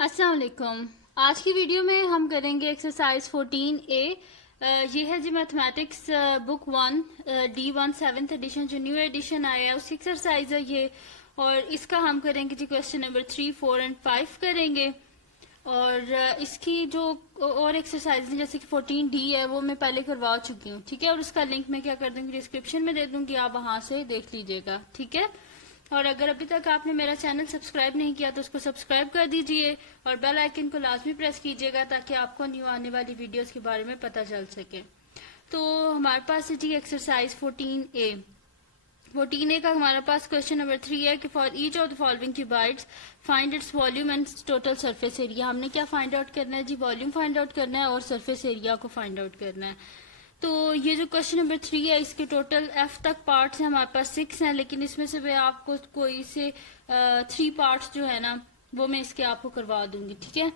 अस्सलाम वालेकुम। आज की वीडियो में हम करेंगे एक्सरसाइज 14A। ये है जी mathematics book 1 D1 7th edition जो न्यू एडिशन आया है उसकी एक्सरसाइज है ये। और इसका हम करेंगे जी क्वेश्चन नंबर 3, 4 एंड 5 करेंगे। और इसकी जो और एक्सरसाइज है जैसे कि 14D है वो मैं पहले करवा चुकी हूँ, ठीक है। और उसका लिंक मैं क्या कर दूंगी डिस्क्रिप्शन में दे दूंगी, आप वहां से देख लीजिएगा, ठीक है। और अगर अभी तक आपने मेरा चैनल सब्सक्राइब नहीं किया तो उसको सब्सक्राइब कर दीजिए और बेल आइकन को लाजमी प्रेस कीजिएगा ताकि आपको न्यू आने वाली वीडियोस के बारे में पता चल सके। तो हमारे पास है जी एक्सरसाइज 14A। 14A का हमारे पास क्वेश्चन नंबर 3 है कि for each of the following cuboids find its volume and total surface area. हमने क्या फाइंड आउट करना है जी, वॉल्यूम फाइंड आउट करना है और सरफेस एरिया को फाइंड आउट करना है। तो ये जो क्वेश्चन नंबर 3 है इसके टोटल एफ तक पार्ट्स हैं हमारे पास 6 हैं, लेकिन इसमें से मैं आपको कोई से 3 पार्ट्स जो है ना वो मैं इसके आपको करवा दूंगी, ठीक है।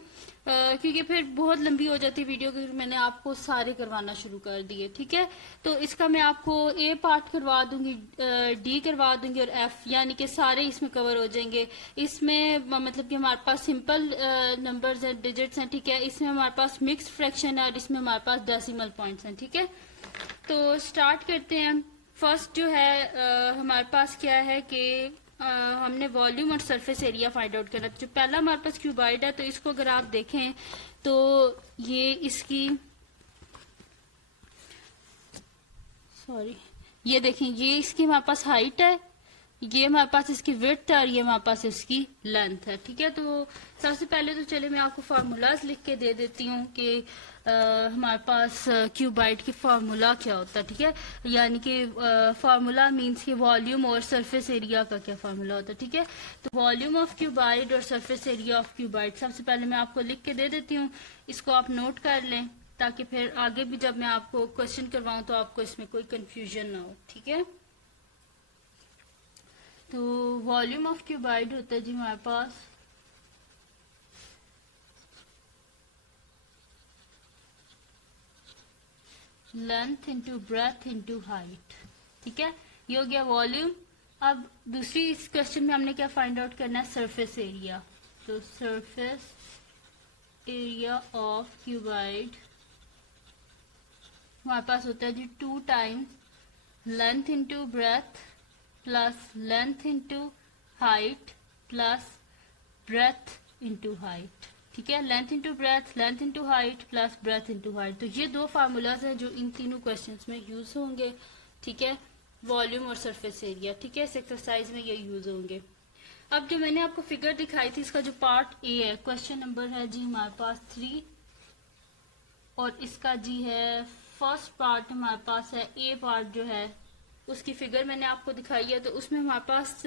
क्योंकि फिर बहुत लंबी हो जाती है वीडियो, क्योंकि मैंने आपको सारे करवाना शुरू कर दिए, ठीक है। तो इसका मैं आपको ए पार्ट करवा दूंगी, डी करवा दूंगी और एफ, यानी कि सारे इसमें कवर हो जाएंगे। इसमें मतलब कि हमारे पास सिंपल नंबर्स हैं, डिजिट्स हैं, ठीक है। इसमें हमारे पास मिक्स्ड फ्रैक्शन है और इसमें हमारे पास डेसिमल पॉइंट्स हैं, ठीक है। तो स्टार्ट करते हैं। फर्स्ट जो है हमारे पास क्या है कि हमने वॉल्यूम और सरफेस एरिया फाइंड आउट करना। जो पहला हमारे पास क्यूबाइड है तो इसको अगर आप देखें तो ये इसकी ये देखें, ये इसकी हमारे पास हाइट है, ये हमारे पास इसकी विड्थ है और ये हमारे पास इसकी लेंथ है, ठीक है। तो सबसे पहले तो चले मैं आपको फार्मूलाज लिख के दे देती हूँ कि हमारे पास क्यूबाइड की फार्मूला क्या होता है, ठीक है। यानी कि फार्मूला मींस कि वॉल्यूम और सरफेस एरिया का क्या फार्मूला होता है, ठीक है। तो वॉल्यूम ऑफ क्यूबाइड और सरफेस एरिया ऑफ क्यूबाइड सबसे पहले मैं आपको लिख के दे देती हूँ, इसको आप नोट कर लें ताकि फिर आगे भी जब मैं आपको क्वेश्चन करवाऊं तो आपको इसमें कोई कंफ्यूजन ना हो, ठीक है। तो वॉल्यूम ऑफ क्यूबाइड होता है जी हमारे पास length into breadth into height, ठीक है। ये हो गया वॉल्यूम। अब दूसरी इस क्वेश्चन में हमने क्या फाइंड आउट करना है, सरफेस एरिया। तो सरफेस एरिया ऑफ क्यूबाइड हमारे पास होता है जी 2 times length into breadth plus length into height plus breadth into height, ठीक है। Length into breath, length into height plus breadth into height. तो ये दो फार्मूलाज हैं जो इन तीनों क्वेश्चंस में यूज होंगे, ठीक है। वॉल्यूम और सरफेस एरिया, ठीक है, इस एक्सरसाइज में ये यूज होंगे। अब जो मैंने आपको फिगर दिखाई थी इसका जो पार्ट ए है, क्वेश्चन नंबर है जी हमारे पास 3 और इसका जी है फर्स्ट पार्ट हमारे पास है ए पार्ट जो है उसकी फिगर मैंने आपको दिखाई है। तो उसमें हमारे पास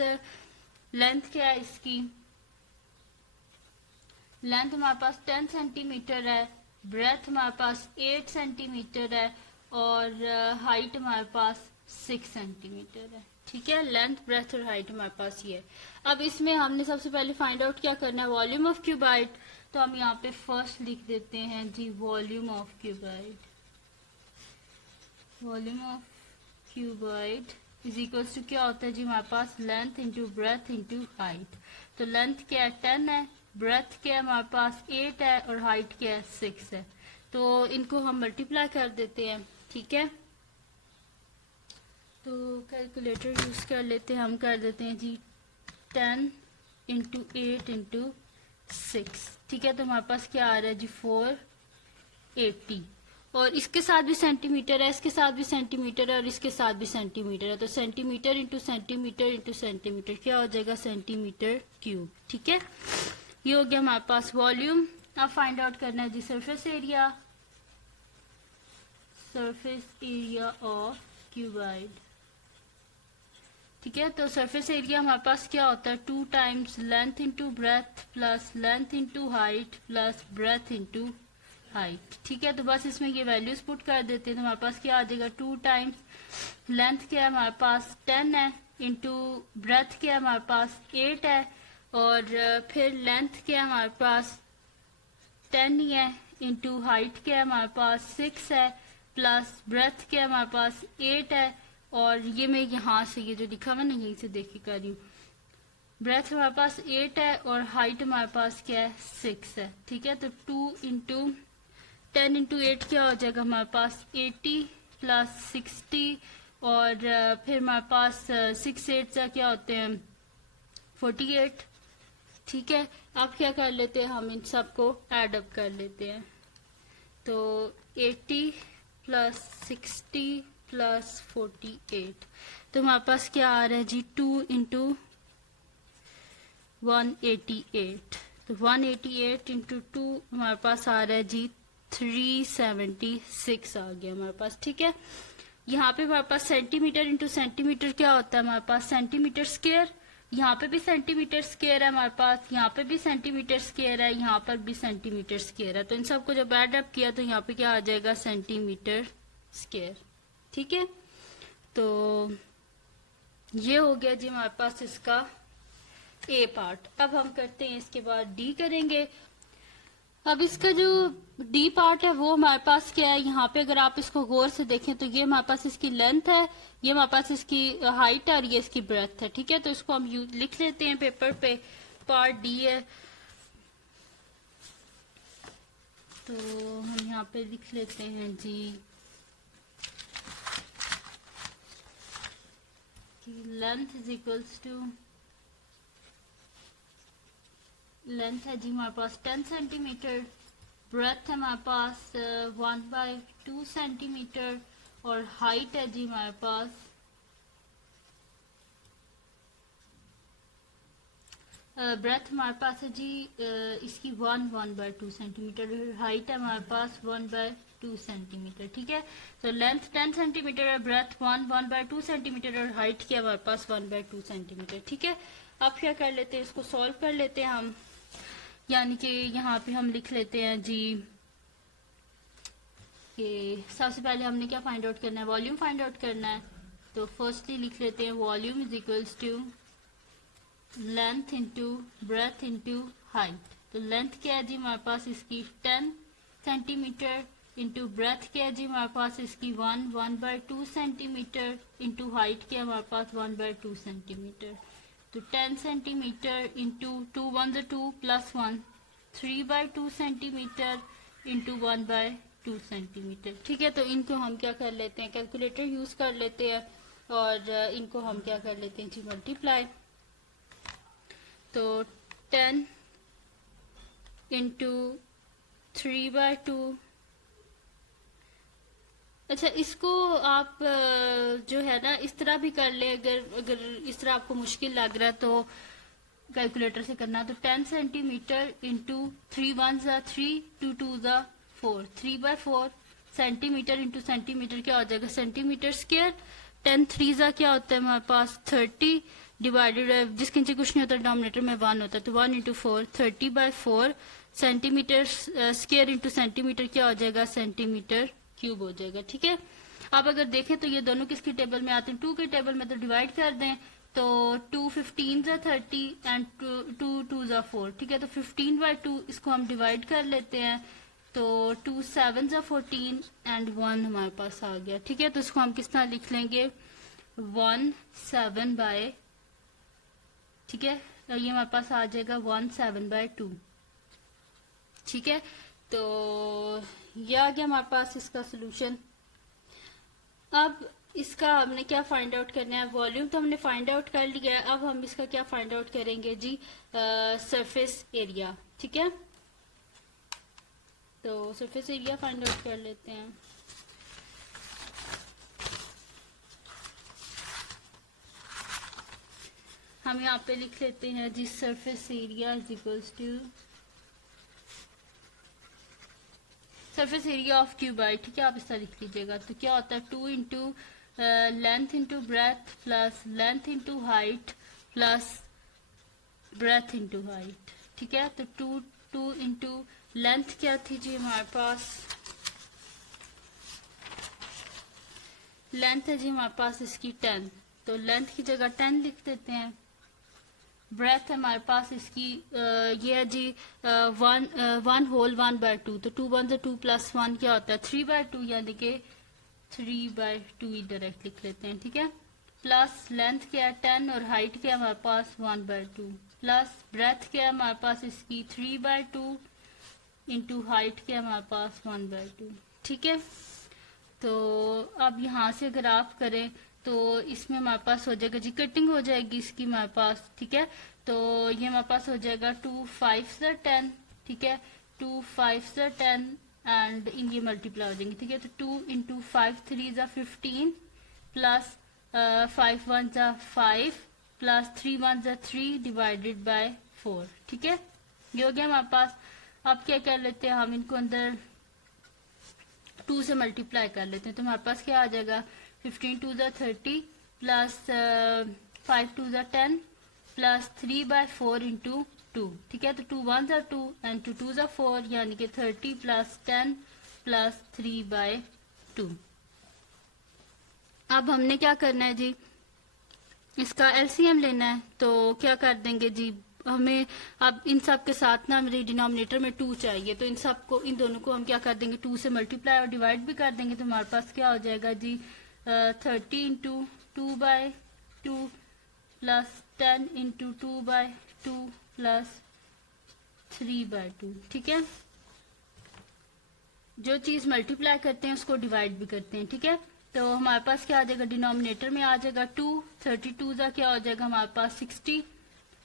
लेंथ क्या है, इसकी लेंथ हमारे पास 10 सेंटीमीटर है, ब्रेथ हमारे पास 8 सेंटीमीटर है और हाइट हमारे पास 6 सेंटीमीटर है, ठीक है। लेंथ, ब्रेथ और हाइट हमारे पास ये है। अब इसमें हमने सबसे पहले फाइंड आउट क्या करना है, वॉल्यूम ऑफ क्यूबाइड। तो हम यहाँ पे फर्स्ट लिख देते हैं जी volume of cuboid. Volume of cuboid is equals to क्या होता है जी हमारे पास length into breadth into height. तो लेंथ क्या है 10 है, ब्रेथ क्या है हमारे पास 8 है और हाइट क्या है 6 है। तो इनको हम मल्टीप्लाई कर देते हैं, ठीक है। तो कैलकुलेटर यूज कर लेते हैं, हम कर देते हैं जी 10 इंटू 8 इंटू 6, ठीक है। तो हमारे पास क्या आ रहा है जी 480 और इसके साथ भी सेंटीमीटर है, इसके साथ भी सेंटीमीटर है और इसके साथ भी सेंटीमीटर है। तो centimetre into centimetre into centimetre क्या हो जाएगा, सेंटीमीटर क्यूब, ठीक है। ये हो गया हमारे पास वॉल्यूम। अब फाइंड आउट करना है जी surface area. Surface area of cuboid, ठीक है। तो सरफेस एरिया हमारे पास क्या होता है 2 times length into breadth plus length into height plus breadth into height, ठीक है। तो बस इसमें ये वैल्यूज पुट कर देते हैं तो हमारे पास क्या आ जाएगा 2 टाइम्स लेंथ क्या है हमारे पास 10 है इंटू ब्रेथ क्या है हमारे पास 8 है और फिर लेंथ क्या है हमारे पास 10 ही है इंटू हाइट क्या है हमारे पास 6 है प्लस ब्रेथ क्या है हमारे पास 8 है और ये मैं यहाँ से ये जो लिखा हुआ ना यहीं से देख के कर रही हूँ ब्रेथ हमारे पास 8 है और हाइट हमारे पास क्या है 6 है। ठीक है, तो 2 इंटू 10 इंटू 8 क्या हो जाएगा हमारे पास 80 प्लस 60 और फिर हमारे पास 6 8 का क्या होते हैं 48। ठीक है, अब क्या कर लेते हैं हम इन सबको एड अप कर लेते हैं। तो 80 प्लस 60 प्लस 48 तो हमारे पास क्या आ रहा है जी 2 इंटू 188। तो 188 इंटू 2 हमारे पास आ रहा है जी 376 आ गया हमारे पास। ठीक है, यहाँ पे हमारे पास सेंटीमीटर इंटू सेंटीमीटर क्या होता है हमारे पास सेंटीमीटर स्क्वायर। यहाँ पे भी सेंटीमीटर स्क्वायर है हमारे पास, यहाँ पे भी सेंटीमीटर स्क्वायर है, यहाँ पर भी सेंटीमीटर स्क्वायर है। तो इन सबको जब एड अप किया तो यहाँ पे क्या आ जाएगा सेंटीमीटर स्क्वायर। ठीक है, तो ये हो गया जी हमारे पास इसका ए पार्ट। अब हम करते हैं इसके बाद डी करेंगे। अब इसका जो डी पार्ट है वो हमारे पास क्या है, यहाँ पे अगर आप इसको गौर से देखें तो ये हमारे पास इसकी लेंथ है, ये हमारे पास इसकी हाइट है और ये इसकी ब्रेथ है। ठीक है, तो इसको हम लिख लेते हैं पेपर पे, पार्ट डी है। तो हम यहाँ पे लिख लेते हैं जी length is equals to, length है जी हमारे पास 10 सेंटीमीटर, ब्रेथ है हमारे पास 1/2 सेंटीमीटर और हाइट है जी हमारे पास ब्रेथ हमारे पास है जी इसकी 1/2 सेंटीमीटर, हाइट है हमारे पास 1/2 सेंटीमीटर। ठीक है, तो लेंथ 10 सेंटीमीटर है, ब्रेथ 1/2 सेंटीमीटर और हाइट की हमारे पास 1/2 सेंटीमीटर। ठीक है, अब क्या कर लेते हैं इसको सॉल्व कर लेते हैं हम। यानी कि यहाँ पे हम लिख लेते हैं जी कि सबसे पहले हमने क्या फाइंड आउट करना है, वॉल्यूम फाइंड आउट करना है। तो फर्स्टली लिख लेते हैं volume is equals to length into breadth into height. तो लेंथ क्या है जी हमारे पास इसकी 10 सेंटीमीटर इंटू ब्रेथ क्या है जी हमारे पास इसकी 1/2 सेंटीमीटर इंटू हाइट क्या है हमारे पास 1/2 सेंटीमीटर। तो 10 centimetre into 2 1 2 plus 1 3/2 centimetre into 1/2 centimetre. ठीक है, तो इनको हम क्या कर लेते हैं कैलकुलेटर यूज कर लेते हैं और इनको हम क्या कर लेते हैं जी मल्टीप्लाई। तो 10 इंटू 3/2, अच्छा इसको आप जो है ना इस तरह भी कर ले, अगर इस तरह आपको मुश्किल लग रहा है तो कैलकुलेटर से करना। तो 10 centimetre into 3 1 3 2 2 4 3/4 centimetre into centimetre क्या हो जाएगा सेंटीमीटर स्क्वायर। 10 3 क्या होता है हमारे पास 30 डिवाइडेड, जिसके नीचे कुछ नहीं होता डिनोमिनेटर में 1 होता है, तो 1 into 4 30/4 centimetre square into centimetre क्या हो जाएगा सेंटीमीटर क्यूब हो जाएगा। ठीक है, आप अगर देखें तो ये दोनों किसकी टेबल में आते हैं 2 के टेबल में, तो डिवाइड कर दें तो 2 15 30 एंड 2 2 4। ठीक है, तो 15/2 इसको हम डिवाइड कर लेते हैं तो 2 7 14 एंड 1 हमारे पास आ गया। ठीक है, तो इसको हम किस तरह लिख लेंगे 1 7/, ठीक है, तो ये हमारे पास आ जाएगा 1 7/2। ठीक है, तो ये आ गया हमारे पास इसका सोल्यूशन। अब इसका हमने क्या फाइंड आउट करना है, वॉल्यूम तो हमने फाइंड आउट कर लिया है, अब हम इसका क्या फाइंड आउट करेंगे जी सरफेस एरिया। ठीक है, तो सरफेस एरिया फाइंड आउट कर लेते हैं। हम यहाँ पे लिख लेते हैं जी surface area is equals to surface area of cuboid. ठीक है, आप इस तरह लिख लीजिएगा। तो क्या होता है 2 into length into breadth plus length into height plus breadth into height. ठीक है, तो 2 इंटू लेंथ क्या थी जी हमारे पास, लेंथ है जी हमारे पास इसकी 10, तो लेंथ की जगह 10 लिख देते हैं। ब्रेथ हमारे पास इसकी ये है जी 1 होल 1/2, तो 2 1 2 प्लस 1 क्या होता है 3/2, यानी कि 3/2 ही डायरेक्ट लिख लेते हैं। ठीक है, प्लस लेंथ क्या है 10 और हाइट क्या है हमारे पास 1/2 प्लस ब्रेथ क्या है हमारे पास इसकी 3/2 इंटू हाइट क्या है हमारे पास 1/2। ठीक है, तो अब यहाँ से अगर आप करें तो इसमें हमारे पास हो जाएगा जी, कटिंग हो जाएगी इसकी हमारे पास। ठीक है, तो ये हमारे पास हो जाएगा 2 5 10। ठीक है, 2 5 10 एंड इन ये मल्टीप्लाई हो जाएंगे। ठीक है, तो 2 into 5 3 15 plus 5 1 5 plus 3 1 3 divided by 4। ठीक है, ये हो गया हमारे पास। अब क्या कर लेते हैं हम, इनको अंदर 2 से मल्टीप्लाई कर लेते हैं, तो हमारे पास क्या आ जाएगा 15 2 30 प्लस 5 2 10 प्लस 3/4 इंटू 2। ठीक है, तो 2 1 2 एंड 2 2 4 यानी कि 30 प्लस 10 प्लस 3/2। अब हमने क्या करना है जी, इसका एलसीएम लेना है। तो क्या कर देंगे जी, हमें अब इन सब के साथ ना मेरे डिनोमिनेटर में 2 चाहिए, तो इन सब को, इन दोनों को हम क्या कर देंगे 2 से मल्टीप्लाई और डिवाइड भी कर देंगे। तो हमारे पास क्या हो जाएगा जी 30 इंटू 2/2 प्लस 10 इंटू 2/2 प्लस 3/2। ठीक है, जो चीज मल्टीप्लाई करते हैं उसको डिवाइड भी करते हैं। ठीक है, तो हमारे पास क्या आ जाएगा, डिनोमिनेटर में आ जाएगा 2, 32 का क्या हो जाएगा हमारे पास 60,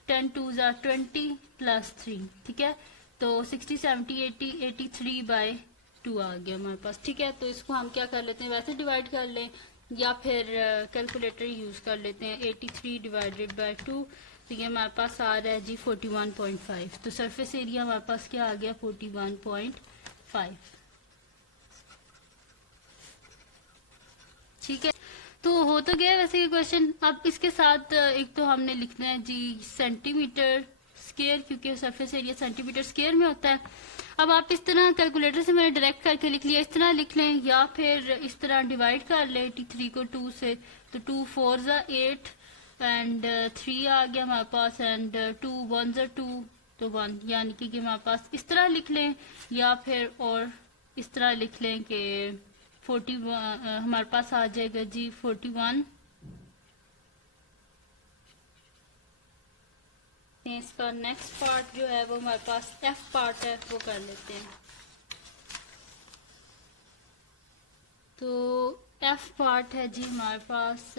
10 2 20 प्लस 3। ठीक है, तो 60 70 80 83/2 आ गया हमारे पास। ठीक है, तो इसको हम क्या कर लेते हैं, वैसे डिवाइड कर लें या फिर कैलकुलेटर यूज कर लेते हैं। 83 डिवाइडेड बाय 2, तो ये हमारे पास आ रहा है जी 41.5। तो सरफेस एरिया हमारे पास क्या आ गया 41.5। ठीक है, तो हो तो गया वैसे ये क्वेश्चन। अब इसके साथ एक तो हमने लिखना है जी सेंटीमीटर स्क्वायर, क्योंकि सरफेस एरिया सेंटीमीटर स्क्वायर में होता है। अब आप इस तरह कैलकुलेटर से मैंने डायरेक्ट करके लिख लिया, इस तरह लिख लें या फिर इस तरह डिवाइड कर लें 83 को 2 से, तो 2 4 8 एंड 3 आ गया हमारे पास एंड 2 1 2 तो 1, यानी कि हमारे पास इस तरह लिख लें या फिर और इस तरह लिख लें कि 41 हमारे पास आ जाएगा जी 41। इसका नेक्स्ट पार्ट जो है वो हमारे पास एफ पार्ट है, वो कर लेते हैं। तो एफ पार्ट है जी हमारे पास,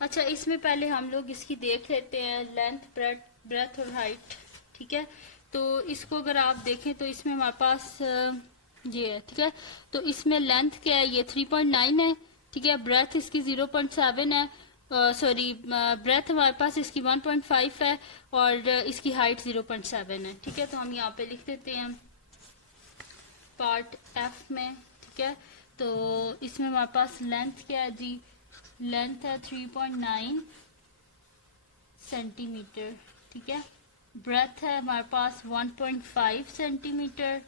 अच्छा इसमें पहले हम लोग इसकी देख लेते हैं लेंथ ब्रेथ और हाइट। ठीक है, तो इसको अगर आप देखें तो इसमें हमारे पास ये है। ठीक है, तो इसमें लेंथ क्या है, ये 3.9 है। ठीक है, ब्रेथ इसकी 0.7 है, सॉरी ब्रेथ हमारे पास इसकी 1.5 है और इसकी हाइट 0.7 है। ठीक है, तो हम यहाँ पे लिख देते हैं पार्ट एफ में। ठीक है, तो इसमें हमारे पास लेंथ क्या है जी, लेंथ है 3.9 सेंटीमीटर। ठीक है, ब्रेथ है हमारे पास 1.5 सेंटीमीटर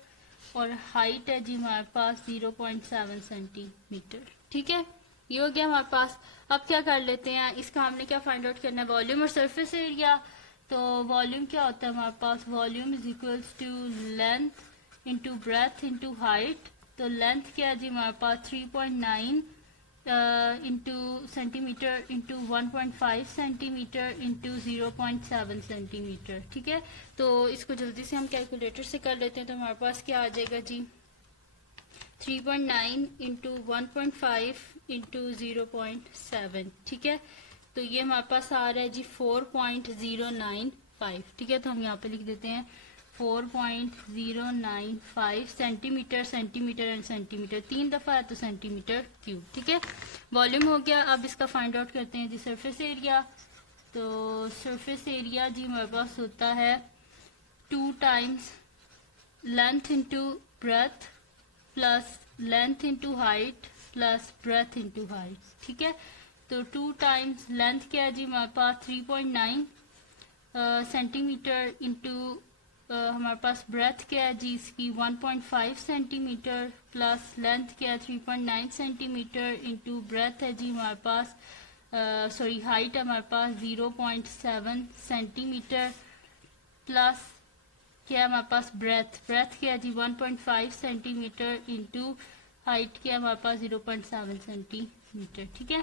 और हाइट है जी हमारे पास 0.7 सेंटीमीटर। ठीक है, ये हो गया हमारे पास। अब क्या कर लेते हैं, इसका हमने क्या फाइंड आउट करना है, वॉल्यूम और सरफेस एरिया। तो वॉल्यूम क्या होता है हमारे पास, volume is equals to length into breadth into height. तो लेंथ क्या है जी हमारे पास 3.9 into centimetre into 1.5 centimetre into 0.7 centimetre. ठीक है, तो इसको जल्दी से हम कैलकुलेटर से कर लेते हैं। तो हमारे पास क्या आ जाएगा जी 3.9 इंटू 1.5 इंटू 0.7। ठीक है, तो ये हमारे पास आ रहा है जी 4.095। ठीक है, तो हम यहाँ पे लिख देते हैं 4.095 सेंटीमीटर, सेंटीमीटर एंड सेंटीमीटर 3 दफा है तो सेंटीमीटर क्यूब। ठीक है, वॉल्यूम हो गया। अब इसका फाइंड आउट करते हैं जी सरफेस एरिया। तो सरफेस एरिया जी हमारे पास होता है 2 times length into breadth plus length into height plus breadth into height. ठीक है, तो 2 टाइम्स लेंथ क्या है जी हमारे पास 3.9 सेंटीमीटर इंटू हमारे पास ब्रेथ क्या है जी इसकी 1.5 सेंटीमीटर प्लस लेंथ क्या है 3.9 सेंटीमीटर इंटू ब्रेथ है जी हमारे पास सॉरी हाइट है हमारे पास 0.7 सेंटीमीटर प्लस क्या है हमारे पास ब्रेथ क्या है जी 1.5 सेंटीमीटर इंटू हाइट क्या है हमारे पास 0.7 सेंटीमीटर। मीटर। ठीक है,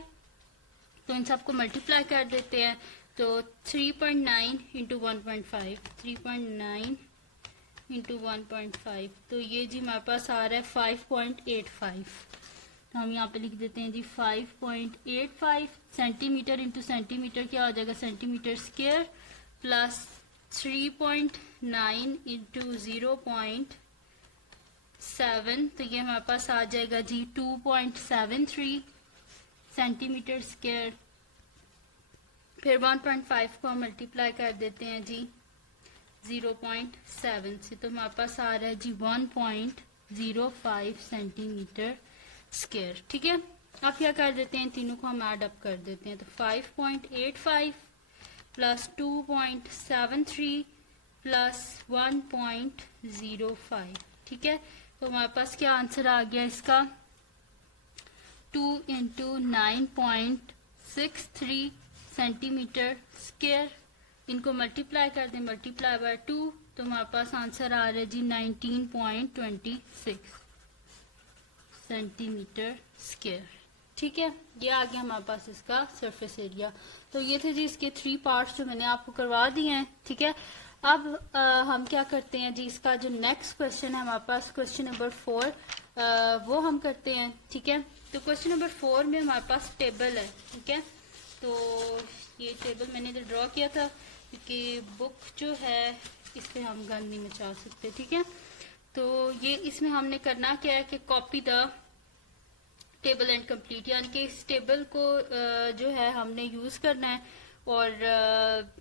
तो इन सबको मल्टीप्लाई कर देते हैं। तो 3.9 इंटू 1.5, 3.9 इंटू 1.5, तो ये जी हमारे पास आ रहा है 5.85। तो हम यहाँ पे लिख देते हैं जी 5.85 सेंटीमीटर इंटू सेंटीमीटर क्या हो जाएगा, सेंटीमीटर स्क्वायर, प्लस 3.9 इंटू 0.7, तो ये हमारे पास आ जाएगा जी 2.73 सेंटीमीटर स्क्वायर। फिर 1.5 को हम मल्टीप्लाई कर देते हैं जी 0.7 से, तो हमारे पास आ रहा है जी 1.05 सेंटीमीटर स्क्वायर। ठीक है, अब क्या कर देते हैं, तीनों को हम ऐड अप कर देते हैं। तो 5.85 प्लस 2.73 प्लस 1.05। ठीक है, तो हमारे पास क्या आंसर आ गया इसका, 2 इंटू 9.63 सेंटीमीटर स्क्वायर। इनको मल्टीप्लाई कर दें, मल्टीप्लाई बाय 2, तो हमारे पास आंसर आ रहा है जी 19.26 सेंटीमीटर स्क्वायर। ठीक है, ये आ गया हमारे पास इसका सरफेस एरिया। तो ये थे जी इसके 3 पार्ट्स जो मैंने आपको करवा दिए हैं। ठीक है, अब हम क्या करते हैं जी, इसका जो नेक्स्ट क्वेश्चन है हमारे पास, क्वेश्चन नंबर 4, वो हम करते हैं। ठीक है, तो क्वेश्चन नंबर 4 में हमारे पास टेबल है। ठीक है, तो ये टेबल मैंने इधर ड्रॉ किया था क्योंकि बुक जो है इस पर हम गंद नहीं मचा सकते। ठीक है, तो ये इसमें हमने करना क्या है कि copy the table and complete, यानी कि इस टेबल को जो है हमने यूज करना है, और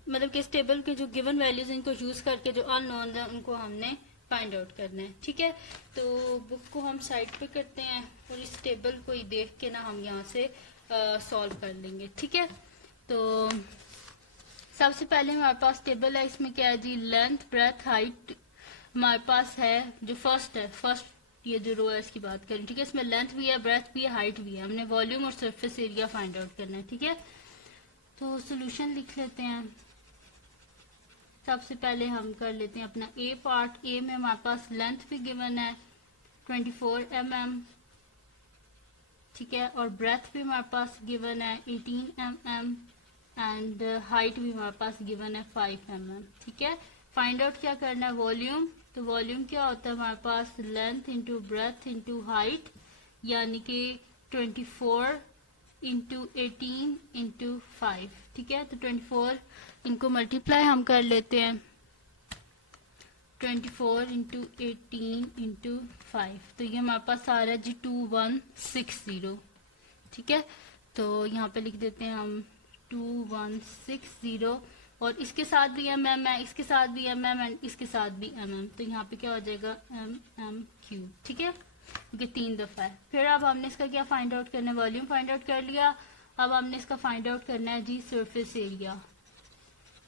मतलब कि इस टेबल के जो गिवन वैल्यूज इनको यूज करके जो अननोन है उनको हमने फाइंड आउट करना है। ठीक है, तो बुक को हम साइड पे करते हैं और इस टेबल को ही देख के ना हम यहाँ से सॉल्व कर लेंगे। ठीक है, तो सबसे पहले हमारे पास टेबल है, इसमें क्या है जी, लेंथ ब्रेथ हाइट हमारे पास है। जो फर्स्ट है, फर्स्ट ये जो रो है इसकी बात करें। ठीक है, इसमें लेंथ भी है, ब्रेथ भी है, हाइट भी है। हमने वॉल्यूम और सरफेस एरिया फाइंड आउट करना है। ठीक है, तो सोल्यूशन लिख लेते हैं। सबसे पहले हम कर लेते हैं अपना ए पार्ट। ए में हमारे पास लेंथ भी गिवन है 24 mm। ठीक है, और ब्रेथ भी हमारे पास गिवन है 18 mm, एंड हाइट भी हमारे पास गिवन है 5 mm। ठीक है, फाइंड आउट क्या करना है, वॉल्यूम। तो वॉल्यूम क्या होता है हमारे पास, length into breadth into height, यानी कि 24 इंटू 18 इंटू 5। ठीक है, तो 24 इनको मल्टीप्लाई हम कर लेते हैं, 24 इंटू 18 इंटू 5, तो ये हमारे पास आ रहा है जी 2160। ठीक है, तो यहाँ पे लिख देते हैं हम 2160, और इसके साथ भी mm है, इसके साथ भी mm एंड इसके साथ भी mm, तो यहाँ पे क्या हो जाएगा mm क्यूब। ठीक है, क्योंकि 3 दफा है। फिर अब हमने इसका क्या फाइंड आउट करना है, वॉल्यूम फाइंड आउट कर लिया। अब हमने इसका फाइंड आउट करना है जी सरफेस एरिया।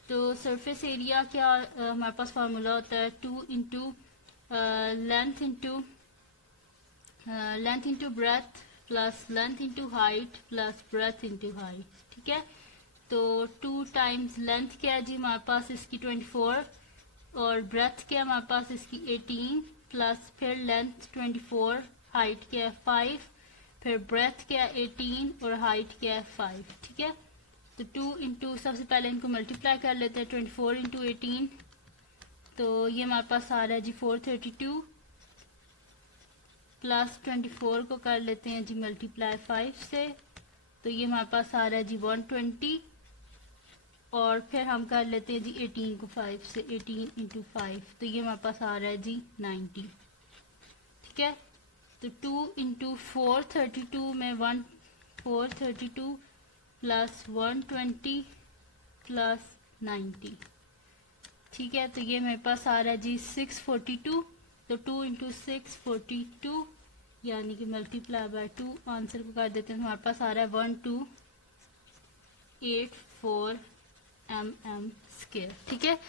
तो सरफेस एरिया क्या हमारे पास फार्मूला होता है, 2 into length into breadth plus length into height plus breadth into height. ठीक है, तो 2 टाइम्स लेंथ क्या है जी हमारे पास इसकी 24, और ब्रेथ क्या है हमारे पास इसकी 18, प्लस फिर लेंथ 24, हाइट क्या है 5, फिर ब्रेथ क्या है 18 और हाइट क्या है 5। ठीक है, तो 2 इंटू, सबसे पहले इनको मल्टीप्लाई कर लेते हैं, 24 इंटू 18, तो ये हमारे पास आ रहा है जी 432, प्लस 24 को कर लेते हैं जी मल्टीप्लाई 5 से, तो ये हमारे पास आ रहा है जी 120, और फिर हम कर लेते हैं जी 18 को 5 से, 18 इंटू 5, तो ये हमारे पास आ रहा है जी 90। ठीक है, तो 2 इंटू 432 में 432 प्लस 120 प्लस 90। ठीक है, तो ये मेरे पास आ रहा है जी 642, तो 2 इंटू 642 यानी कि मल्टीप्लाई बाय 2, आंसर को कर देते हैं, हमारे पास आ रहा है 1284 mm स्क्वायर। ठीक है,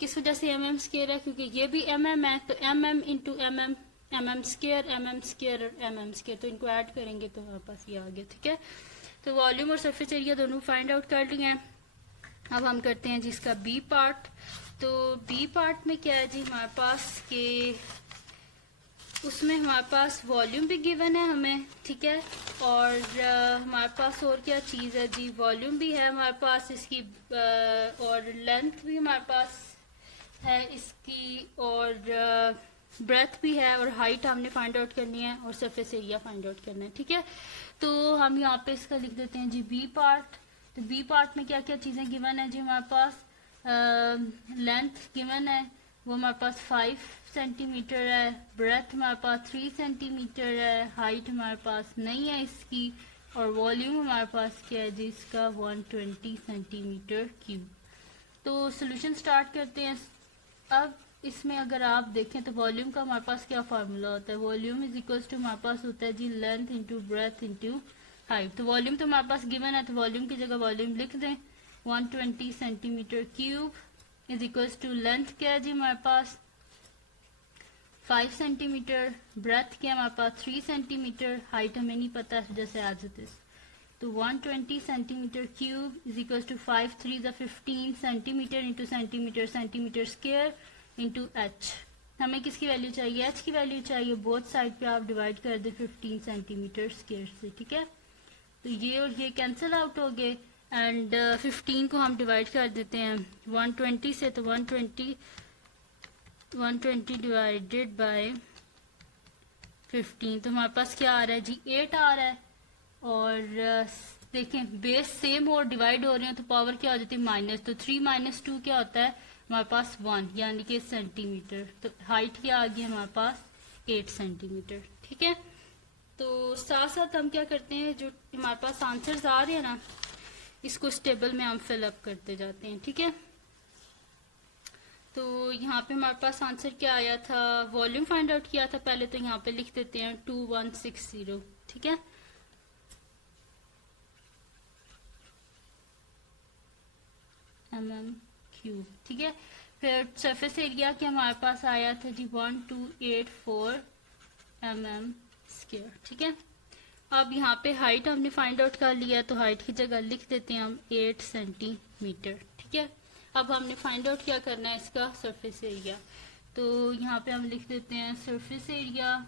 किस वजह से mm स्क्वायर है, क्योंकि ये भी mm है, तो mm into mm, mm square और mm स्क्वायर, तो इनको ऐड करेंगे तो हमारे पास ये आ गया। ठीक है, तो वॉल्यूम और सरफेस एरिया दोनों फाइंड आउट कर लिए हैं। अब हम करते हैं जी इसका बी पार्ट। तो बी पार्ट में क्या है जी हमारे पास के उसमें हमारे पास वॉल्यूम भी गिवन है हमें, ठीक है। और हमारे पास और क्या चीज़ है जी, वॉल्यूम भी है हमारे पास इसकी, और लेंथ भी हमारे पास है इसकी, और ब्रेथ भी है, और हाइट हमने फाइंड आउट करनी है, और सरफेस एरिया फाइंड आउट करना है, ठीक है। तो हम यहाँ पे इसका लिख देते हैं जी बी पार्ट। तो बी पार्ट में क्या क्या चीज़ें गिवन है जी हमारे पास, लेंथ गिवन है, वो हमारे पास 5 सेंटीमीटर है, ब्रेथ हमारे पास 3 सेंटीमीटर है, हाइट हमारे पास नहीं है इसकी, और वॉल्यूम हमारे पास क्या है जी इसका 120 सेंटीमीटर क्यूब। तो सॉल्यूशन स्टार्ट करते हैं। अब इसमें अगर आप देखें तो वॉल्यूम का हमारे पास क्या फार्मूला होता है, वॉल्यूम इज इक्वल्स टू हमारे पास होता है जी length into breadth into height. तो वॉल्यूम तो हमारे पास गिवन है, तो वॉल्यूम की जगह वॉल्यूम लिख दें, 120 centimetre cube is equals to length क्या है जी हमारे पास 5 सेंटीमीटर, ब्रेथ क्या हमारे पास 3 सेंटीमीटर, हाइट हमें नहीं पता जैसे एज इट इज। तो 120 centimetre cube is equals to 5 3 15 centimetre into centimetre, centimetre square into H. हमें किसकी वैल्यू चाहिए, एच की वैल्यू चाहिए। बोथ साइड पे आप डिवाइड कर दें 15 सेंटीमीटर स्क्वायर से, ठीक है। तो ये और ये कैंसिल आउट हो गए, एंड 15 को हम डिवाइड कर देते हैं 120 से, तो 120 डिवाइडेड बाय 15, तो हमारे पास क्या आ रहा है जी 8 आ रहा है। और देखें बेस सेम और डिवाइड हो रहे हैं तो पावर क्या हो जाती है माइनस, तो 3 माइनस 2 क्या होता है हमारे पास 1, यानी कि सेंटीमीटर। तो हाइट क्या आ गई हमारे पास 8 सेंटीमीटर, ठीक है। तो साथ साथ हम क्या करते हैं, जो हमारे पास आंसर्स आ रहे हैं ना, इसको इस टेबल में हम फिलअप करते जाते हैं, ठीक है। तो यहाँ पे हमारे पास आंसर क्या आया था, वॉल्यूम फाइंड आउट किया था पहले, तो यहाँ पे लिख देते हैं 2160, ठीक है। mm क्यूब, ठीक है। फिर सरफेस एरिया के हमारे पास आया था जी 1284 mm स्क्वायर, ठीक है। अब यहाँ पे हाइट हमने फाइंड आउट कर लिया, तो हाइट की जगह लिख देते हैं हम 8 सेंटीमीटर, ठीक है। अब हमने फाइंड आउट क्या करना है इसका सरफेस एरिया, तो यहाँ पे हम लिख देते हैं सरफेस एरिया।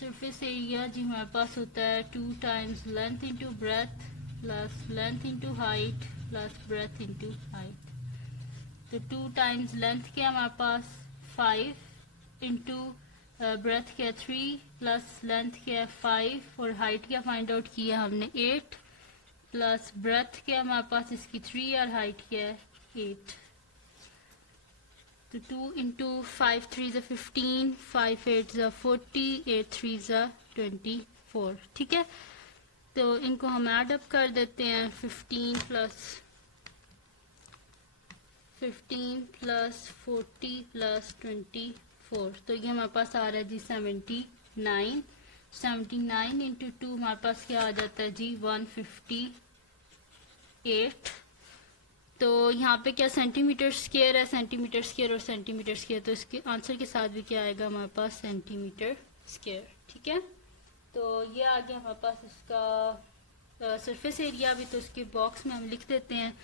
सरफेस एरिया जी हमारे पास होता है 2 times length into breadth plus length into height plus breadth into height. तो 2 टाइम्स लेंथ क्या हमारे पास 5 इंटू ब्रेथ क्या 3 प्लस लेंथ क्या 5, और हाइट क्या फाइंड आउट किया हमने 8 प्लस ब्रेथ क्या हमारे पास इसकी 3 और हाइट क्या है 8। तो 2 इंटू 5 3 ज़ा 15, 5 8 ज़ा 40, 8 3 ज़ा 24, ठीक है। तो इनको हम ऐड अप कर देते हैं, 15 प्लस 40 प्लस 24, तो ये हमारे पास आ रहा है जी 79। 79 इंटू 2 हमारे पास क्या आ जाता है जी 158। तो यहाँ पे क्या सेंटीमीटर स्क्वायर है, सेंटीमीटर स्क्वायर और सेंटीमीटर स्क्वायर, तो इसके आंसर के साथ भी क्या आएगा हमारे पास सेंटीमीटर स्क्वायर, ठीक है। तो ये आ गया हमारे पास इसका सरफेस एरिया भी, तो इसके बॉक्स में हम लिख देते हैं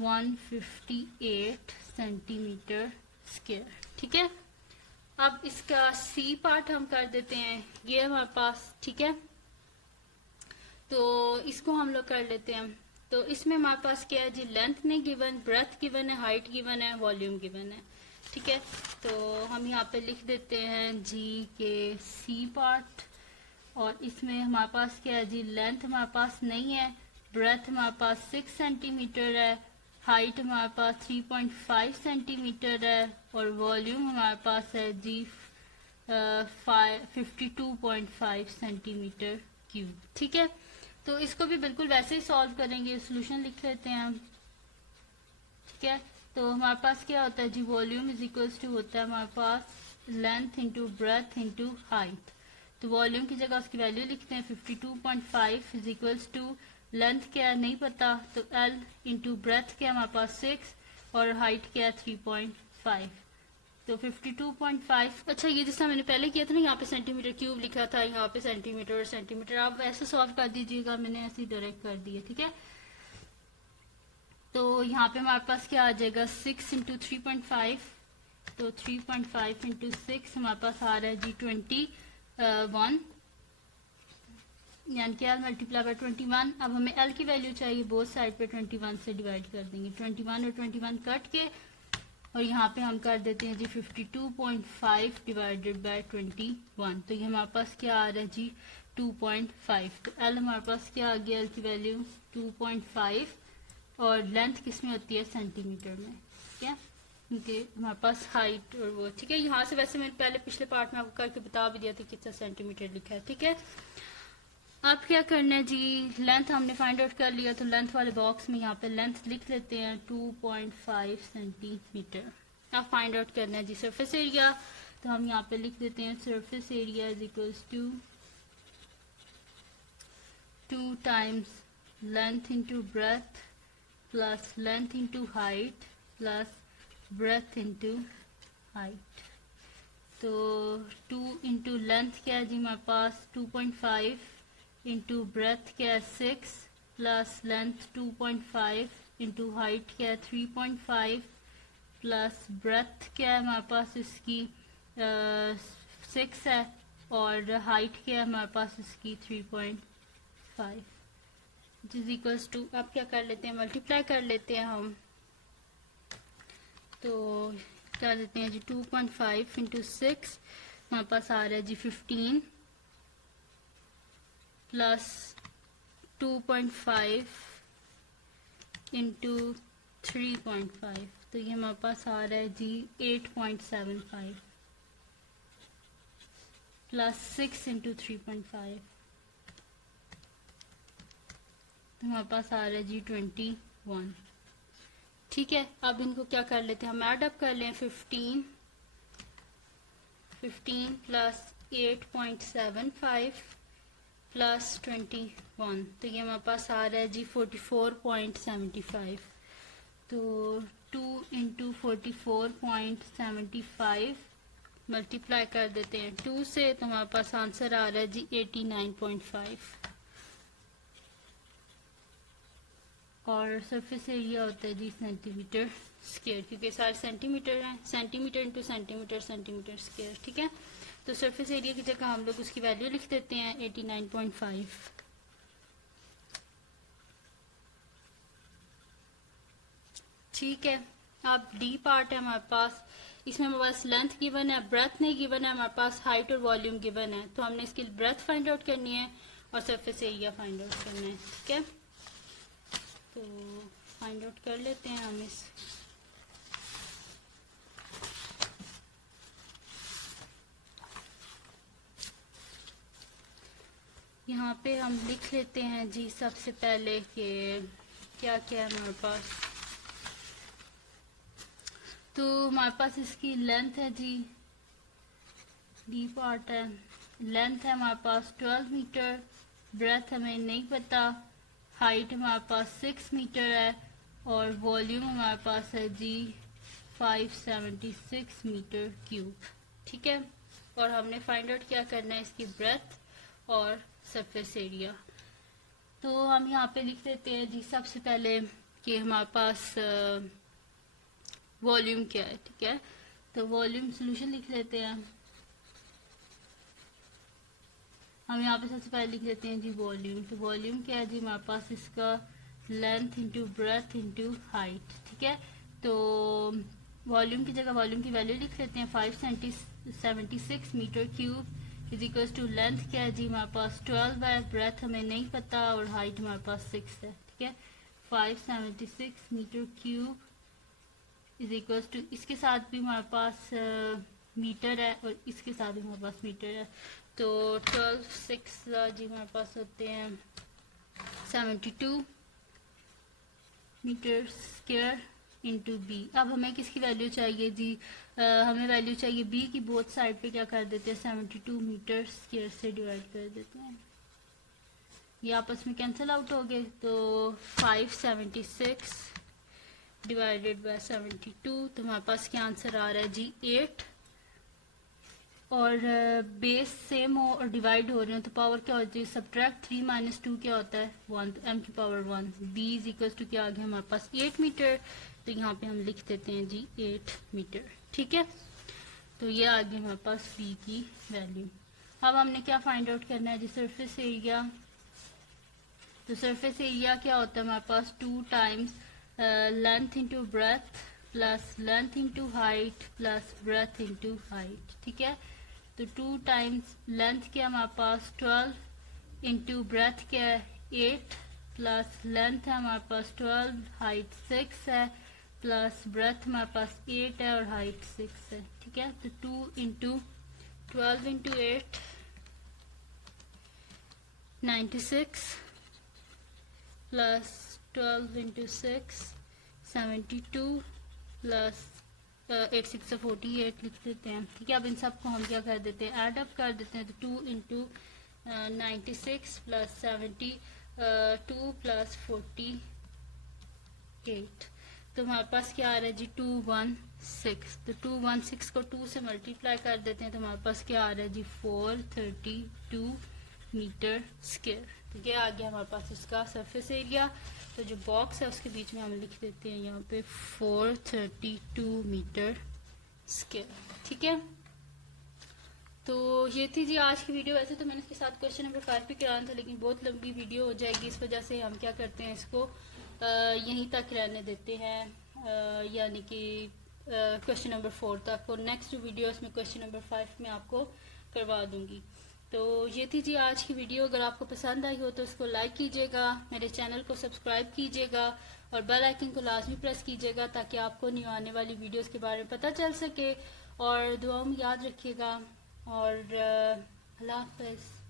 158 सेंटीमीटर स्क्वायर, ठीक है। अब इसका सी पार्ट हम कर देते हैं, ये हमारे पास, ठीक है। तो इसको हम लोग कर लेते हैं। तो इसमें हमारे पास क्या है जी लेंथ नहीं गिवन, ब्रेथ गिवन है, हाइट गिवन है, वॉल्यूम गिवन है, ठीक है। तो हम यहाँ पे लिख देते हैं जी के सी पार्ट, और इसमें हमारे पास क्या है जी लेंथ हमारे पास नहीं है, ब्रेथ हमारे पास 6 सेंटीमीटर है, हाइट हमारे पास 3.5 सेंटीमीटर है, और वॉल्यूम हमारे पास है जी 52.5 सेंटीमीटर क्यूब, ठीक है। तो इसको भी बिल्कुल वैसे ही सॉल्व करेंगे, सोल्यूशन लिख लेते हैं हम, ठीक है। तो हमारे पास क्या होता है जी वॉल्यूम इज इक्वल्स टू होता है हमारे पास length into breadth into height. तो वॉल्यूम की जगह उसकी वैल्यू लिखते हैं 52.5 इज इक्वल्स टू लेंथ क्या है नहीं पता, तो L इंटू ब्रेथ क्या हमारे पास 6 और हाइट क्या है 3.5, तो 52.5। अच्छा ये जिसका मैंने पहले किया था ना, यहाँ पे सेंटीमीटर क्यूब लिखा था, यहाँ पे सेंटीमीटर और सेंटीमीटर, आप ऐसे सॉल्व कर दीजिएगा, मैंने ऐसे डायरेक्ट कर दिया, ठीक है। तो यहाँ पे हमारे पास क्या आ जाएगा 6 इंटू 3.5 तो 3.5 इंटू 6 हमारे पास आ रहा है जी 21, यानी कि एल मल्टीप्लाई बाय 21। अब हमें एल की वैल्यू चाहिए, बोथ साइड पे 21 से डिवाइड कर देंगे, 21 और 21 कट के, और यहाँ पे हम कर देते हैं जी 52.5 डिवाइडेड बाय 21, तो ये हमारे पास क्या आ रहा है जी 2.5। तो एल हमारे पास क्या आ गया, एल की वैल्यू 2.5, और लेंथ किस में होती है, सेंटीमीटर में, ठीक है, क्योंकि हमारे पास हाइट और वो, ठीक है। यहाँ से वैसे मैंने पहले पिछले पार्ट में आपको करके बता भी दिया था कितना सेंटीमीटर लिखा है, ठीक है। अब क्या करना है जी, लेंथ हमने फाइंड आउट कर लिया, तो लेंथ वाले बॉक्स में यहाँ पे लेंथ लिख लेते हैं 2.5 सेंटीमीटर। अब फाइंड आउट करना है जी सरफेस एरिया, तो हम यहाँ पे लिख देते हैं surface area is equals to 2 times length into breadth plus length into height plus breadth into height. तो 2 इंटू लेंथ क्या है जी हमारे पास 2.5, इंटू ब्रेथ क्या है 6, प्लस लेंथ 2.5, इंटू हाइट क्या है 3.5, प्लस ब्रेथ क्या है हमारे पास इसकी 6 है, और हाइट क्या है हमारे पास इसकी 3.5, इज इक्वल्स टू, अब क्या कर लेते हैं, मल्टीप्लाई कर लेते हैं हम, तो कर देते हैं जी 2.5 इंटू 6 हमारे पास आ रहा है जी 15, प्लस 2.5 इंटू 3.5, तो ये हमारे पास आ रहा है जी 8.75, प्लस 6 इंटू 3.5, तो हमारे पास आ रहा है जी 21, ठीक है। अब इनको क्या कर लेते हैं, हम ऐड अप कर लें, 15 प्लस 8.75 प्लस 21, तो ये हमारे पास आ रहा है जी 44.75, तो 2 इंटू 44.75 मल्टीप्लाई कर देते हैं 2 से, तो हमारे पास आंसर आ रहा है जी 89.5, और सरफेस एरिया होता है जी सेंटीमीटर स्क्वायर, क्योंकि सारे सेंटीमीटर हैं, centimetre into centimetre centimetre square, ठीक है। तो सरफेस एरिया की जगह हम लोग उसकी वैल्यू लिख देते हैं 89.5। ठीक है, अब डी पार्ट है हमारे पास, इसमें हमारे पास लेंथ गिवन है, ब्रेथ नहीं गिवन है, हमारे पास हाइट और वॉल्यूम गिवन है, तो हमने इसकी ब्रेथ फाइंड आउट करनी है और सरफेस एरिया फाइंड आउट करना है, ठीक है। तो फाइंड आउट कर लेते हैं हम इस, यहाँ पे हम लिख लेते हैं जी सबसे पहले कि क्या क्या है हमारे पास। तो हमारे पास इसकी लेंथ है जी, डी पार्ट है, लेंथ है हमारे पास 12 मीटर, ब्रेथ हमें नहीं पता, हाइट हमारे पास 6 मीटर है, और वॉल्यूम हमारे पास है जी 576 मीटर क्यूब, ठीक है। और हमने फाइंड आउट क्या करना है, इसकी ब्रेथ और सरफेस एरिया। तो हम यहाँ पे लिख देते हैं जी सबसे पहले कि हमारे पास वॉल्यूम क्या है, ठीक है। तो वॉल्यूम सोल्यूशन लिख लेते हैं हम, यहाँ पे सबसे पहले लिख लेते हैं जी वॉल्यूम। तो वॉल्यूम क्या है जी हमारे पास इसका length into breadth into height, ठीक है। तो वॉल्यूम की जगह वॉल्यूम की वैल्यू लिख लेते हैं 576 metre cube is equal to length क्या है जी हमारे पास 12 है, ब्रेथ हमें नहीं पता, और हाइट हमारे पास 6 है, ठीक है। 576 metre cube is equal to, इसके साथ भी हमारे पास मीटर है और इसके साथ भी हमारे पास मीटर है, तो 12 6 जी हमारे पास होते हैं 72 मीटर स्क्वायर इंटू बी। अब हमें किसकी वैल्यू चाहिए जी, हमें वैल्यू चाहिए बी की, बोथ साइड पे क्या कर देते हैं 72 मीटर स्क्वायर से डिवाइड कर देते हैं, ये आपस में कैंसिल आउट हो गए, तो 576 डिवाइडेड बाय 72, तो हमारे पास क्या आंसर आ रहा है जी 8 और बेस सेम हो और डिवाइड हो रहे हो तो पावर क्या होती है, सब्ट्रैक्ट 3 माइनस 2 क्या होता है 1, तो m की power 1। b is equal to क्या आ गया हमारे पास 8 मीटर, तो यहाँ पे हम लिख देते हैं जी 8 मीटर। ठीक है, तो ये आ गई हमारे पास b की वैल्यू। अब हमने क्या फाइंड आउट करना है जी, सरफेस एरिया। तो सरफेस एरिया क्या होता है हमारे पास 2 times length into breadth plus length into height plus breadth into height. ठीक है, तो 2 टाइम्स लेंथ क्या हमारे पास 12 इंटू ब्रेथ क्या है 8 प्लस लेंथ है हमारे पास 12, हाइट 6 है, प्लस ब्रेथ हमारे पास 8 है और हाइट 6 है। ठीक है, तो 2 into 12 into 8 96 plus 12 into 6 72 plus 8 6 से 48 लिख देते हैं। ठीक है, अब इन सबको हम क्या कर देते हैं, ऐड अप कर देते हैं। तो 2 इंटू 96 प्लस 72 प्लस 48, तो हमारे पास क्या आ रहा है जी 216। तो 216 को 2 से मल्टीप्लाई कर देते हैं तो हमारे पास क्या आ रहा है जी 432 मीटर स्क्वायर। ठीक है, आ गया हमारे पास इसका सरफेस एरिया। तो जो बॉक्स है उसके बीच में हम लिख देते हैं यहाँ पे 432 मीटर स्क्वायर। ठीक है, तो ये थी जी आज की वीडियो। वैसे तो मैंने इसके साथ क्वेश्चन नंबर 5 भी कराना था, लेकिन बहुत लंबी वीडियो हो जाएगी, इस वजह से हम क्या करते हैं इसको यहीं तक रहने देते हैं, यानी कि क्वेश्चन नंबर 4 तक, और नेक्स्ट वीडियो में क्वेश्चन नंबर 5 में आपको करवा दूंगी। तो ये थी जी आज की वीडियो। अगर आपको पसंद आई हो तो इसको लाइक कीजिएगा, मेरे चैनल को सब्सक्राइब कीजिएगा और बेल आइकन को लाजमी प्रेस कीजिएगा ताकि आपको न्यू आने वाली वीडियोस के बारे में पता चल सके। और दुआओं में याद रखिएगा और अल्लाह हाफ़िज़।